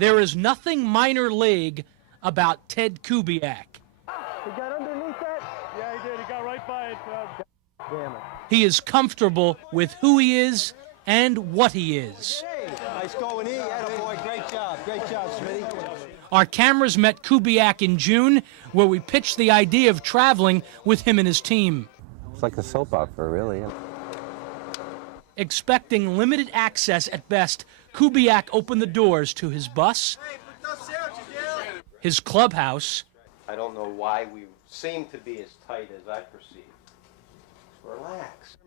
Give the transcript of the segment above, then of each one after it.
There is nothing minor league about Ted Kubiak. He got underneath that? Yeah, he did. He got right by it. Damn it. He is comfortable with who he is and what he is. Nice going in. Attaboy. Great job. Great job, Smitty. Our cameras met Kubiak in June, where we pitched the idea of traveling with him and his team. It's like a soap opera, really. Expecting limited access at best, Kubiak opened the doors to his bus, his clubhouse. I don't know why we seem to be as tight as I perceive. Relax.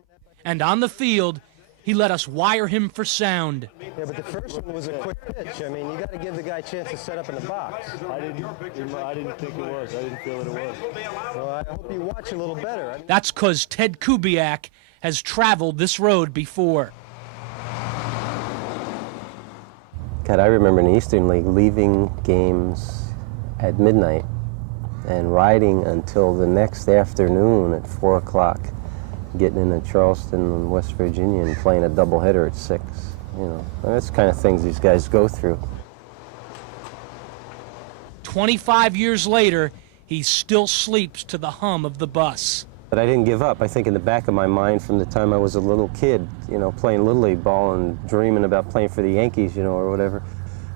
And on the field, he let us wire him for sound. Yeah, but the first one was a quick pitch. I mean, you got to give the guy a chance to set up in the box. I didn't think it was. I didn't feel that it was. Well, I hope you watch a little better. That's because Ted Kubiak has traveled this road before. God, I remember in the Eastern League leaving games at midnight and riding until the next afternoon at 4 o'clock, getting into Charleston, West Virginia, and playing a doubleheader at 6. You know, that's the kind of things these guys go through. 25 years later, he still sleeps to the hum of the bus. But I didn't give up. I think in the back of my mind from the time I was a little kid, you know, playing Little League ball and dreaming about playing for the Yankees, you know, or whatever.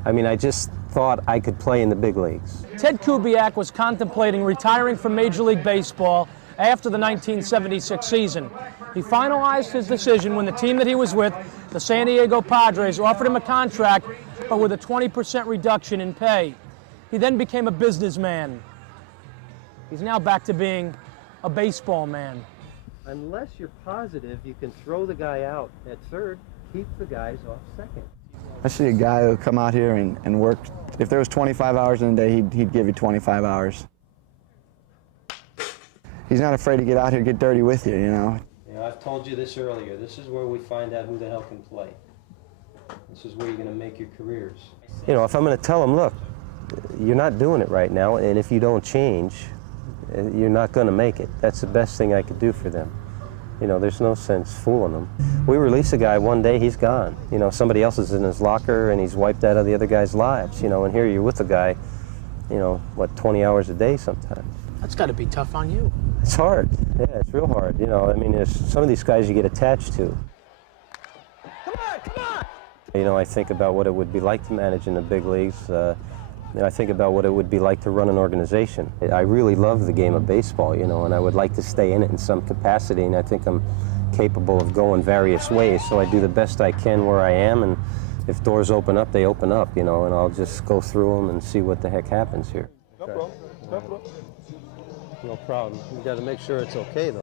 I mean, I just thought I could play in the big leagues. Ted Kubiak was contemplating retiring from Major League Baseball after the 1976 season. He finalized his decision when the team that he was with, the San Diego Padres, offered him a contract, but with a 20% reduction in pay. He then became a businessman. He's now back to being a baseball man. Unless you're positive you can throw the guy out at third, keep the guys off second. I see a guy who'll come out here and work. If there was 25 hours in a day, he'd give you 25 hours. He's not afraid to get out here and get dirty with you, you know. You know, I've told you this earlier. This is where we find out who the hell can play. This is where you're going to make your careers. You know, if I'm going to tell them, look, you're not doing it right now, and if you don't change, you're not going to make it. That's the best thing I could do for them. You know, there's no sense fooling them. We release a guy one day, he's gone. You know, somebody else is in his locker and he's wiped out of the other guy's lives, you know, and here you're with a guy, you know, what, 20 hours a day sometimes. That's got to be tough on you. It's hard. Yeah, it's real hard. You know, I mean, there's some of these guys you get attached to. Come on, come on! You know, I think about what it would be like to manage in the big leagues. You know, I think about what it would be like to run an organization. I really love the game of baseball, you know, and I would like to stay in it in some capacity, and I think I'm capable of going various ways, so I do the best I can where I am, and if doors open up, they open up, you know, and I'll just go through them and see what the heck happens here. No problem. No problem. No problem. You got to make sure it's okay, though.